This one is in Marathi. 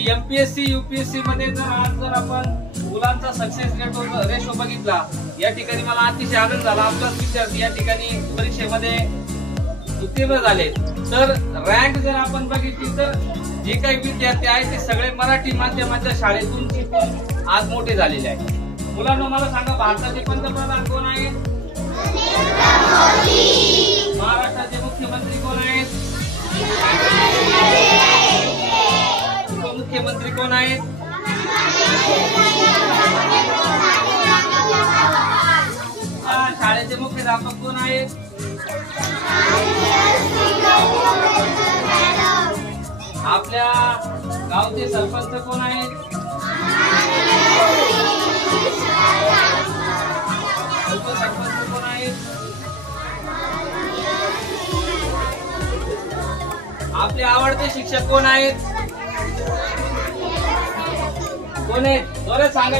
की एमपीएससी यूपीएससी मध्ये जर आपण मुलांचा सक्सेस रेशो बघितला, या ठिकाणी मला अतिशय आनंद झाला. आपलाच विद्यार्थी या ठिकाणी परीक्षेमध्ये उत्तीर्ण झाले. तर रँक जर आपण बघितली तर जे काही विद्यार्थी आहेत ते सगळे मराठी माध्यमाच्या शाळेतून शिकून आज मोठे झालेले आहेत. मुलांना मला सांगा, भारताचे पंतप्रधान कोण आहेत? महाराष्ट्राचे मुख्यमंत्री कोण आहेत? उपमुख्यमंत्री कोण आहेत? शाळेचे मुख्याध्यापक कोण आहेत? आपल्या गावचे सरपंच कोण आहेत? सरपंच कोण आहेत? आपले आवडते शिक्षक कोण आहेत? कोण आहेत? जोरात सांगा.